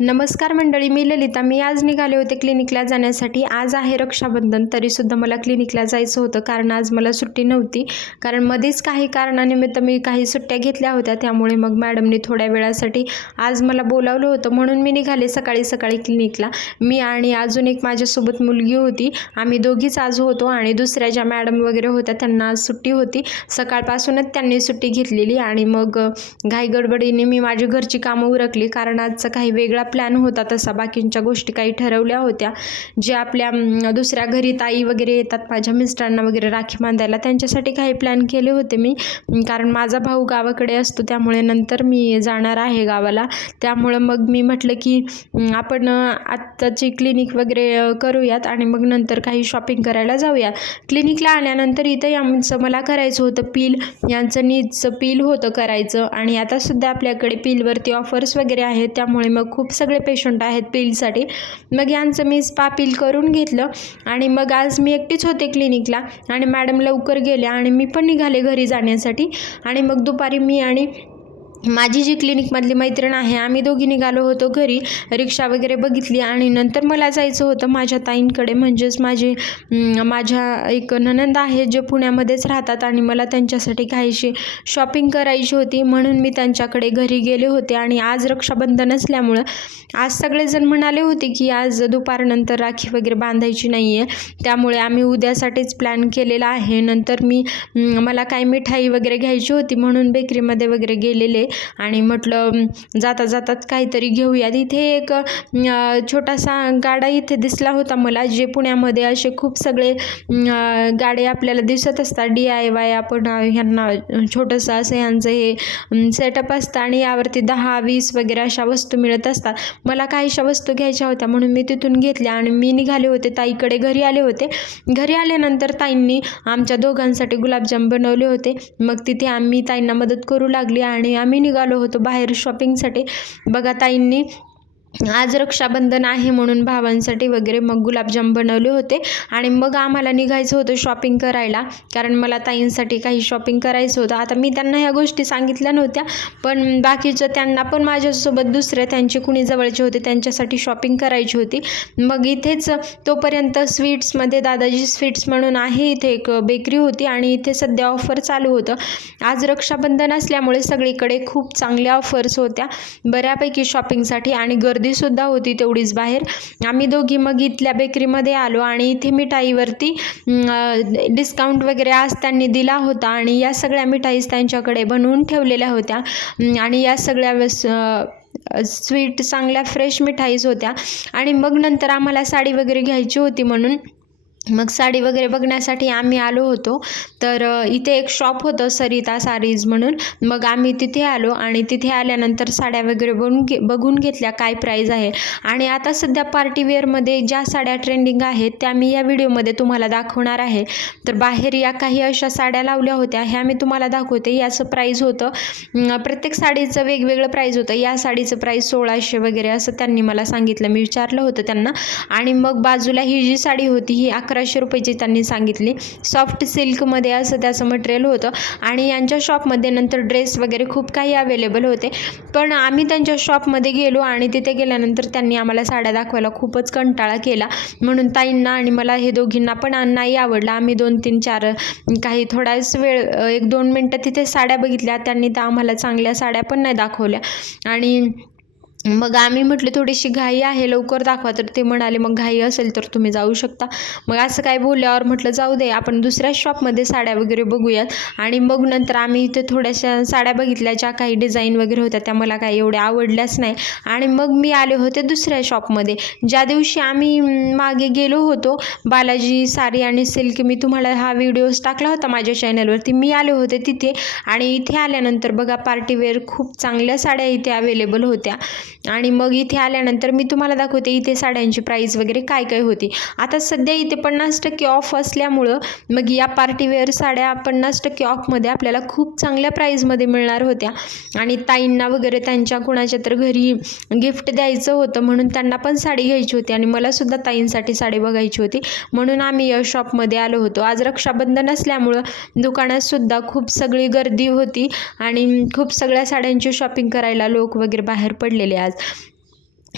नमस्कार मंडळी मी ललिता. मी आज निघाले होते क्लिनिकला जाण्यासाठी. आज आहे रक्षाबंधन तरीसुद्धा मला क्लिनिकला जायचं होतं. कारण आज मला सुट्टी नव्हती. कारण मध्येच काही कारणानिमित्त मी काही सुट्ट्या घेतल्या होत्या. त्यामुळे मग मॅडमने थोड्या वेळासाठी आज मला बोलावलं होतं. म्हणून मी निघाले सकाळी सकाळी क्लिनिकला मी आणि अजून एक माझ्यासोबत मुलगी होती. आम्ही दोघीच आज होतो आणि दुसऱ्या ज्या मॅडम वगैरे होत्या त्यांना आज सुट्टी होती. सकाळपासूनच त्यांनी सुट्टी घेतलेली आणि मग घाई गडबडीने मी माझी घरची कामं उरकली. कारण आजचा काही वेगळा प्लॅन होता तसा बाकींच्या गोष्टी काही ठरवल्या होत्या. जे आपल्या दुसऱ्या घरी ताई वगैरे येतात माझ्या मिस्टरांना वगैरे राखी बांधायला त्यांच्यासाठी काही प्लॅन केले होते मी. कारण माझा भाऊ गावाकडे असतो त्यामुळे नंतर मी जाणार आहे गावाला. त्यामुळं मग मी म्हटलं की आपण आत्ताची क्लिनिक वगैरे करूयात आणि मग नंतर काही शॉपिंग करायला जाऊयात क्लिनिकला आल्यानंतर इथं यांचं मला करायचं होतं पील यांचं नीजचं पील होतं करायचं. आणि आता सुद्धा आपल्याकडे पीलवरती ऑफर्स वगैरे आहेत त्यामुळे मग खूप सगळे पेशंट आहेत पीलसाठी मग यांचं मी स्पा पिल करून घेतलं आणि मग आज मी एकटीच होते क्लिनिकला आणि मॅडम लवकर गेल्या आणि मी पण निघाले घरी जाण्यासाठी. आणि मग दुपारी मी आणि माझी जी क्लिनिकमधली मैत्रीण आहे आम्ही दोघी निघालो होतो घरी रिक्षा वगैरे बघितली आणि नंतर मला जायचं होतं माझ्या ताईंकडे. म्हणजेच माझे माझ्या एक ननंद आहे जे पुण्यामध्येच राहतात आणि मला त्यांच्यासाठी काहीशी शॉपिंग करायची होती. म्हणून मी त्यांच्याकडे घरी गेले होते आणि आज रक्षाबंधन असल्यामुळं आज सगळेजण म्हणाले होते की आज दुपारनंतर राखी वगैरे बांधायची नाही आहे त्यामुळे आम्ही उद्यासाठीच प्लॅन केलेला आहे. नंतर मी मला काही मिठाई वगैरे घ्यायची होती म्हणून बेकरीमध्ये वगैरे गेलेले. आणि म्हटलं जाता जातात काहीतरी घेऊयात इथे एक छोटासा गाडा इथे दिसला होता मला जे पुण्यामध्ये असे खूप सगळे गाडे आपल्याला दिसत असतात. डी आय वाय आपण ह्यांना छोटंसं असं ह्यांचं हे सेटअप असतं आणि यावरती दहा वीस वगैरे अशा वस्तू मिळत असतात. मला काहीशा वस्तू घ्यायच्या होत्या म्हणून मी तिथून घेतल्या आणि मी निघाले होते. ताईकडे घरी आले होते. घरी आल्यानंतर ताईंनी आमच्या दोघांसाठी गुलाबजाम बनवले होते. मग तिथे आम्ही ताईंना मदत करू लागली आणि आम्ही निघालो होतो बाहेर शॉपिंगसाठी बघा ताईंनी आज रक्षाबंधन आहे म्हणून भावांसाठी वगैरे मग गुलाबजाम बनवले होते. आणि मग आम्हाला निघायचं होतं शॉपिंग करायला. कारण मला ताईंसाठी काही शॉपिंग करायचं होतं. आता मी त्यांना ह्या गोष्टी सांगितल्या नव्हत्या. पण बाकीचं त्यांना पण माझ्यासोबत दुसरे त्यांचे कुणी जवळचे होते त्यांच्यासाठी शॉपिंग करायची होती. मग इथेच तोपर्यंत स्वीट्समध्ये दादाजी स्वीट्स म्हणून आहे इथे एक बेकरी होती आणि इथे सध्या ऑफर चालू होतं. आज रक्षाबंधन असल्यामुळे सगळीकडे खूप चांगल्या ऑफर्स होत्या. बऱ्यापैकी शॉपिंगसाठी आणि गर्दी गर्दीसुद्धा होती तेवढीच बाहेर. आम्ही दोघी मग इथल्या बेकरीमध्ये आलो आणि इथे मिठाईवरती डिस्काउंट वगैरे आज त्यांनी दिला होता आणि या सगळ्या मिठाईज त्यांच्याकडे बनवून ठेवलेल्या होत्या. आणि या सगळ्या वस स्वीट चांगल्या फ्रेश मिठाईज होत्या. आणि मग नंतर आम्हाला साडी वगैरे घ्यायची होती म्हणून मग साडी वगैरे बघण्यासाठी आम्ही आलो होतो. तर इथे एक शॉप होतं सरिता सारीज म्हणून. मग आम्ही तिथे आलो आणि तिथे आल्यानंतर साड्या वगैरे बघून घे बघून घेतल्या काय प्राईज आहे. आणि आता सध्या पार्टीवेअरमध्ये ज्या साड्या ट्रेंडिंग आहेत त्या मी या व्हिडिओमध्ये तुम्हाला दाखवणार आहे. तर बाहेर या काही अशा साड्या लावल्या होत्या ह्या मी तुम्हाला दाखवते. याचं प्राईज होतं प्रत्येक साडीचं वेगवेगळं प्राईज होतं. या साडीचं प्राईज सोळाशे वगैरे असं त्यांनी मला सांगितलं. मी विचारलं होतं त्यांना. आणि मग बाजूला ही जी साडी होती ही अकरा अकराशे रुपयाची त्यांनी सांगितली. सॉफ्ट सिल्कमध्ये असं त्याचं मटेरियल होतं. आणि यांच्या शॉपमध्ये नंतर ड्रेस वगैरे खूप काही अवेलेबल होते. पण आम्ही त्यांच्या शॉपमध्ये गेलो आणि तिथे गेल्यानंतर त्यांनी आम्हाला साड्या दाखवायला खूपच कंटाळा केला. म्हणून ताईंना आणि मला हे दोघींना पण नाही आवडलं. आम्ही दोन तीन चार काही थोडाच वेळ एक दोन मिनटं तिथे साड्या बघितल्या. त्यांनी तर आम्हाला चांगल्या साड्या पण नाही दाखवल्या. आणि मग आम्ही म्हटलं थोडीशी घाई आहे लवकर दाखवा. तर ते म्हणाले मग घाई असेल तर तुम्ही जाऊ शकता. मग असं काय बोलल्यावर म्हटलं जाऊ दे आपण दुसऱ्या शॉपमध्ये साड्या वगैरे बघूयात. आणि मग नंतर आम्ही इथे थोड्याशा साड्या बघितल्या ज्या काही डिझाईन वगैरे होत्या त्या मला काही एवढ्या आवडल्याच नाही. आणि मग मी आले होते दुसऱ्या शॉपमध्ये. ज्या दिवशी आम्ही मागे गेलो होतो बालाजी साडी आणि सिल्क मी तुम्हाला हा व्हिडिओज टाकला होता माझ्या चॅनलवरती मी आले होते तिथे. आणि इथे आल्यानंतर बघा पार्टीवेअर खूप चांगल्या साड्या इथे अवेलेबल होत्या. आणि मग इथे आल्यानंतर मी तुम्हाला दाखवते इथे साड्यांची प्राईस वगैरे काय काय होती. आता सध्या इथे पन्नास टक्के ऑफ असल्यामुळं मग या पार्टीवेअर साड्या पन्नास टक्के ऑफमध्ये आपल्याला खूप चांगल्या प्राईजमध्ये मिळणार होत्या. आणि ताईंना वगैरे त्यांच्या कुणाच्या तर घरी गिफ्ट द्यायचं होतं म्हणून त्यांना पण साडी घ्यायची होती आणि मलासुद्धा ताईंसाठी साडी बघायची होती. म्हणून आम्ही या शॉपमध्ये आलो होतो. आज रक्षाबंधन असल्यामुळं दुकानातसुद्धा खूप सगळी गर्दी होती आणि खूप सगळ्या साड्यांची शॉपिंग करायला लोक वगैरे बाहेर पडलेले आहेत as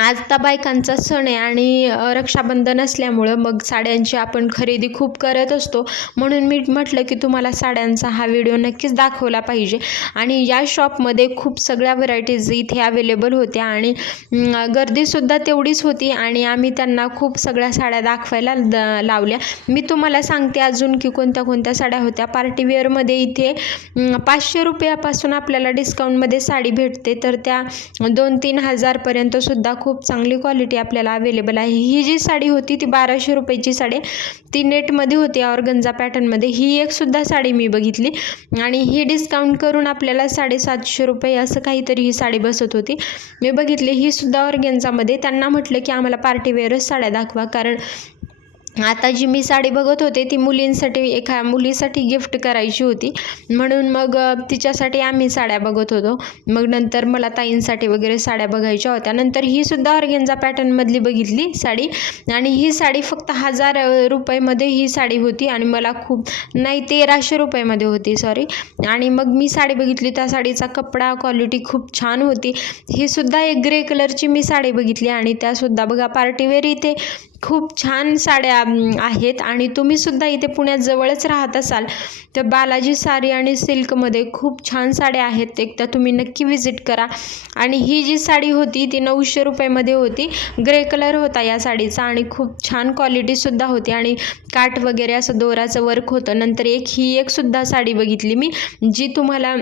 आज आता बायकांचा सण आहे आणि रक्षाबंधन असल्यामुळं मग साड्यांची आपण खरेदी खूप करत असतो. म्हणून मी म्हटलं की तुम्हाला साड्यांचा हा व्हिडिओ नक्कीच दाखवला पाहिजे. आणि या शॉपमध्ये खूप सगळ्या व्हरायटीज इथे अवेलेबल होत्या आणि गर्दीसुद्धा तेवढीच होती आणि आम्ही त्यांना खूप सगळ्या साड्या दाखवायला द- लावल्या. मी तुम्हाला सांगते अजून की कोणत्या कोणत्या साड्या होत्या. पार्टीवेअरमध्ये इथे पाचशे रुपयापासून आपल्याला डिस्काउंटमध्ये साडी भेटते. तर त्या दोन तीन हजारपर्यंतसुद्धा खूप चांगली क्वालिटी आपल्याला अवेलेबल आहे. ही जी साडी होती ती बाराशे रुपयाची साडी ती नेटमध्ये होती ऑर्गन्झा पॅटर्नमध्ये ही एक सुद्धा साडी मी बघितली. आणि ही डिस्काउंट करून आपल्याला साडेसातशे रुपये असं काहीतरी ही साडी बसत होती. मी बघितली ही सुद्धा ऑर्गेन्झामध्ये त्यांना म्हटलं की आम्हाला पार्टीवेअरच साड्या दाखवा. कारण आता जी मी साडी बघत होते ती मुलींसाठी एका मुलीसाठी गिफ्ट करायची होती. म्हणून मग तिच्यासाठी आम्ही साड्या बघत होतो. मग नंतर मला ताईंसाठी वगैरे साड्या बघायच्या होत्या. नंतर ही सुद्धा ऑर्गेन्झा पॅटर्नमधली बघितली साडी. आणि ही साडी फक्त हजार रुपयेमध्ये ही साडी होती. आणि मला खूप नाही तेराशे रुपयेमध्ये होती सॉरी आणि मग मी साडी बघितली. त्या साडीचा कपडा क्वालिटी खूप छान होती. ही सुद्धा एक ग्रे कलरची मी साडी बघितली. आणि त्यासुद्धा बघा पार्टीवेअर इथे. खूप छान साड्या आहेत. आणि तुम्ही सुद्धा इथे पुण्यात जवळच राहत असाल तर बालाजी साडी आणि सिल्कमध्ये खूप छान साड्या आहेत. एकदा तुम्ही नक्की व्हिजिट करा. आणि ही जी साडी होती ती नऊशे रुपयामध्ये होती. ग्रे कलर होता या साडीचा आणि खूप छान क्वालिटीसुद्धा होती. आणि काठ वगैरे असं दोराचं वर्क होतं. नंतर एक ही एकसुद्धा साडी बघितली मी जी तुम्हाला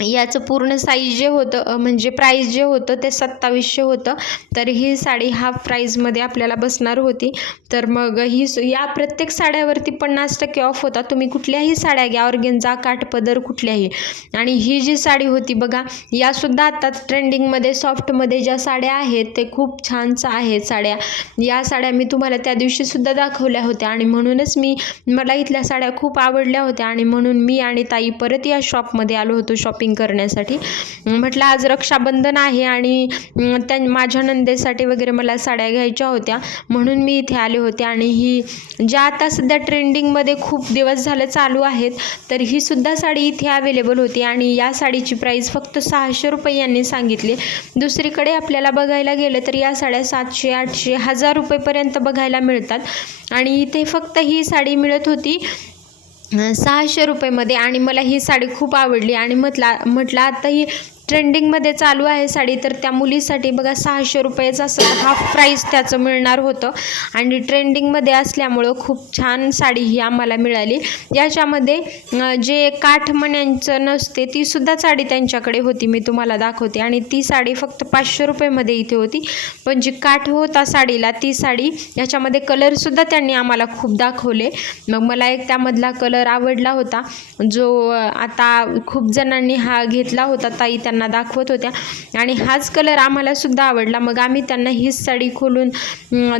याचं पूर्ण साईज जे होतं म्हणजे प्राईस जे होतं ते सत्तावीसशे होतं. तर ही साडी हाफ प्राईजमध्ये आपल्याला बसणार होती. तर मग ही या प्रत्येक साड्यावरती पन्नास टक्के ऑफ होता. तुम्ही कुठल्याही साड्या घ्या. ऑर्गेनचा काठपदर कुठल्याही. आणि ही जी साडी होती बघा यासुद्धा आता ट्रेंडिंगमध्ये सॉफ्टमध्ये ज्या साड्या आहेत ते खूप छान आहेत साड्या. या साड्या मी तुम्हाला त्या दिवशीसुद्धा दाखवल्या होत्या. आणि म्हणूनच मी मला इथल्या साड्या खूप आवडल्या होत्या. आणि म्हणून मी आणि ताई परत या शॉपमध्ये आलो होतो शॉपिंग करण्यासाठी. म्हटलं आज रक्षाबंधन आहे आणि त्या माझ्या नंदेसाठी वगैरे मला साड्या घ्यायच्या होत्या. म्हणून मी इथे आले होते आणि ही ज्या आता सध्या ट्रेंडिंगमध्ये खूप दिवस झालं चालू आहेत तर ही सुद्धा साडी इथे अवेलेबल होती आणि या साडीची प्राईस फक्त सहाशे रुपये यांनी सांगितली. दुसरीकडे आपल्याला बघायला गेलं तर या साड्या सातशे आठशे हजार रुपयेपर्यंत बघायला मिळतात. आणि इथे फक्त ही साडी मिळत होती. सहाशे रुपयेमध्ये. आणि मला ही साडी खूप आवडली. आणि म्हटला म्हटलं आत्ताही ही ट्रेंडिंगमध्ये चालू आहे साडी तर त्या मुलीसाठी बघा सहाशे रुपयेच असं हाफ प्राईस त्याचं मिळणार होतं. आणि ट्रेंडिंगमध्ये असल्यामुळं खूप छान साडी ही आम्हाला मिळाली. याच्यामध्ये जे काठमण्यांचं नसते ती सुद्धा साडी त्यांच्याकडे होती मी तुम्हाला दाखवते. आणि ती साडी फक्त पाचशे रुपयेमध्ये इथे होती. पण जी काठ होता साडीला ती साडी याच्यामध्ये कलरसुद्धा त्यांनी आम्हाला खूप दाखवले. मग मला एक त्यामधला कलर आवडला होता. जो आता खूप जणांनी हा घेतला होता ताई. त्यांना त्यांना दाखवत होत्या. आणि हाच कलर आम्हाला सुद्धा आवडला. मग आम्ही त्यांना हीच साडी खोलून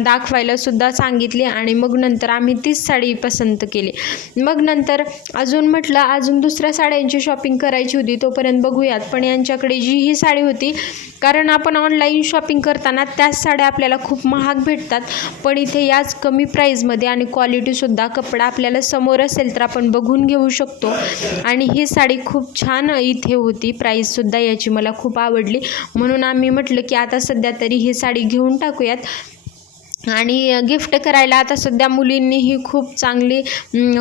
दाखवायला सुद्धा सांगितली आणि मग नंतर आम्ही तीच साडी पसंत केली. मग नंतर अजून म्हटलं अजून दुसऱ्या साड्यांची शॉपिंग करायची होती तोपर्यंत बघूयात. पण यांच्याकडे जी ही साडी होती कारण आपण ऑनलाईन शॉपिंग करताना त्याच साड्या आपल्याला खूप महाग भेटतात. पण इथे याच कमी प्राईजमध्ये आणि क्वालिटीसुद्धा कपडा आपल्याला समोर असेल तर आपण बघून घेऊ शकतो. आणि ही साडी खूप छान इथे होती. प्राईजसुद्धा याची मला खूप आवडली. म्हणून आम्ही म्हटलं की आता सध्या तरी ही साडी घेऊन टाकूयात. आणि गिफ्ट करायला आता सध्या मुलींनीही खूप चांगली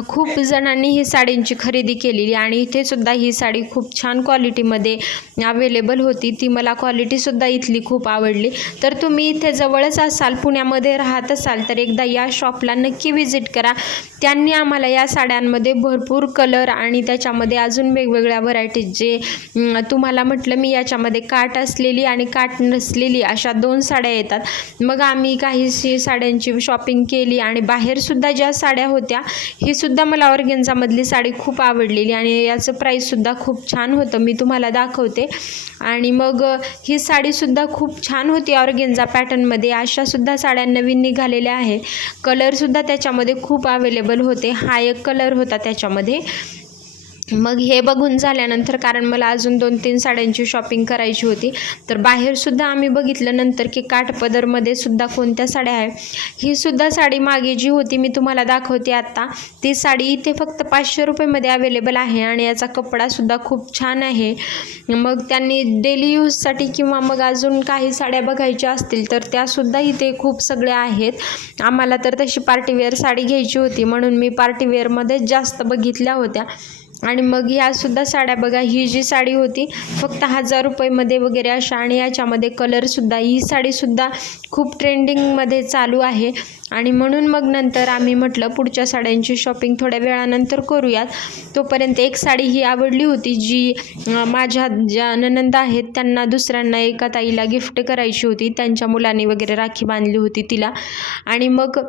खूप जणांनी ही साडींची खरेदी केलेली आणि इथे सुद्धा ही साडी खूप छान क्वालिटीमध्ये अवेलेबल होती. ती मला क्वालिटीसुद्धा इथली खूप आवडली. तर तुम्ही इथे जवळच असाल पुण्यामध्ये राहत असाल तर एकदा या शॉपला नक्की व्हिजिट करा. त्यांनी आम्हाला या साड्यांमध्ये भरपूर कलर आणि त्याच्यामध्ये अजून वेगवेगळ्या व्हरायटीज जे तुम्हाला म्हटलं मी याच्यामध्ये काठ असलेली आणि काठ नसलेली अशा दोन साड्या येतात. मग आम्ही काही काहीशी साड्यांची शॉपिंग केली आणि बाहेरसुद्धा ज्या साड्या होत्या ही सुद्धा मला ऑर्गेन्झामधली साडी खूप आवडलेली आणि याचं प्राईससुद्धा खूप छान होतं. मी तुम्हाला दाखवते. आणि मग ही साडीसुद्धा खूप छान होती ऑर्गेन्झा पॅटर्नमध्ये अशासुद्धा साड्या नवीन निघालेल्या आहे कलरसुद्धा त्याच्यामध्ये खूप अवेलेबल होते. हा एक कलर होता त्याच्यामध्ये. मग हे बघून झाल्यानंतर कारण मला अजून दोन तीन साड्यांची शॉपिंग करायची होती तर बाहेरसुद्धा आम्ही बघितल्यानंतर की काठपदरमध्ये सुद्धा कोणत्या साड्या आहे ही सुद्धा साडी मागे जी होती मी तुम्हाला दाखवते आत्ता ती साडी इथे फक्त पाचशे रुपयेमध्ये अवेलेबल आहे आणि याचा कपडासुद्धा खूप छान आहे. मग त्यांनी डेली यूजसाठी किंवा मग अजून काही साड्या बघायच्या असतील तर त्यासुद्धा इथे खूप सगळ्या आहेत. आम्हाला तर तशी पार्टीवेअर साडी घ्यायची होती म्हणून मी पार्टीवेअरमध्येच जास्त बघितल्या होत्या. आणि मग ह्यासुद्धा साड्या बघा ही जी साडी होती फक्त हजार रुपयेमध्ये वगैरे अशा आणि याच्यामध्ये कलरसुद्धा ही साडीसुद्धा खूप ट्रेंडिंगमध्ये चालू आहे. आणि म्हणून मग नंतर आम्ही म्हटलं पुढच्या साड्यांची शॉपिंग थोड्या वेळानंतर करूयात. तोपर्यंत एक साडी ही आवडली होती जी माझ्या ज्या ननंद आहेत त्यांना दुसऱ्यांना एका ताईला गिफ्ट करायची होती. त्यांच्या मुलांनी वगैरे राखी बांधली होती तिला. आणि मग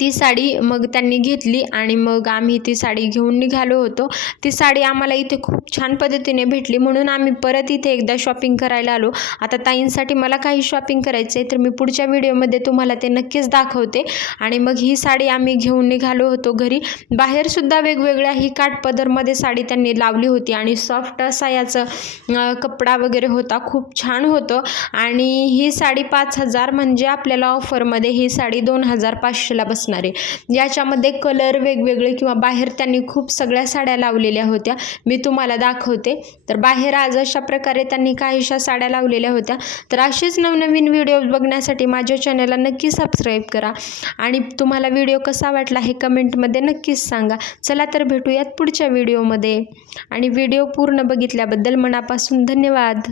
ती साडी मग त्यांनी घेतली आणि मग आम्ही ती साडी घेऊन निघालो होतो. ती साडी आम्हाला इथे खूप छान पद्धतीने भेटली. म्हणून आम्ही परत इथे एकदा शॉपिंग करायला आलो. आता ताईंसाठी मला काही शॉपिंग करायचं आहे तर मी पुढच्या व्हिडिओमध्ये तुम्हाला ते नक्कीच दाखवते. आणि मग ही साडी आम्ही घेऊन निघालो होतो घरी. बाहेरसुद्धा वेगवेगळ्या ही काठपदरमध्ये साडी त्यांनी लावली होती आणि सॉफ्ट असा याचं कपडा वगैरे होता. खूप छान होतं. आणि ही साडी पाच हजार म्हणजे आपल्याला ऑफरमध्ये ही साडी दोन हजार पाचशेला बसणार. आहे याच्यामध्ये कलर वेगवेगळे किंवा बाहेर त्यांनी खूप सगळ्या साड्या लावलेल्या होत्या. मी तुम्हाला दाखवते. तर बाहेर आज अशा प्रकारे त्यांनी काहीशा साड्या लावलेल्या होत्या. तर असेच नवनवीन व्हिडिओ बघण्यासाठी माझ्या चॅनलला नक्की सबस्क्राईब करा. आणि तुम्हाला व्हिडिओ कसा वाटला हे कमेंटमध्ये नक्कीच सांगा. चला तर भेटूयात पुढच्या व्हिडिओमध्ये आणि व्हिडिओ पूर्ण बघितल्याबद्दल मनापासून धन्यवाद.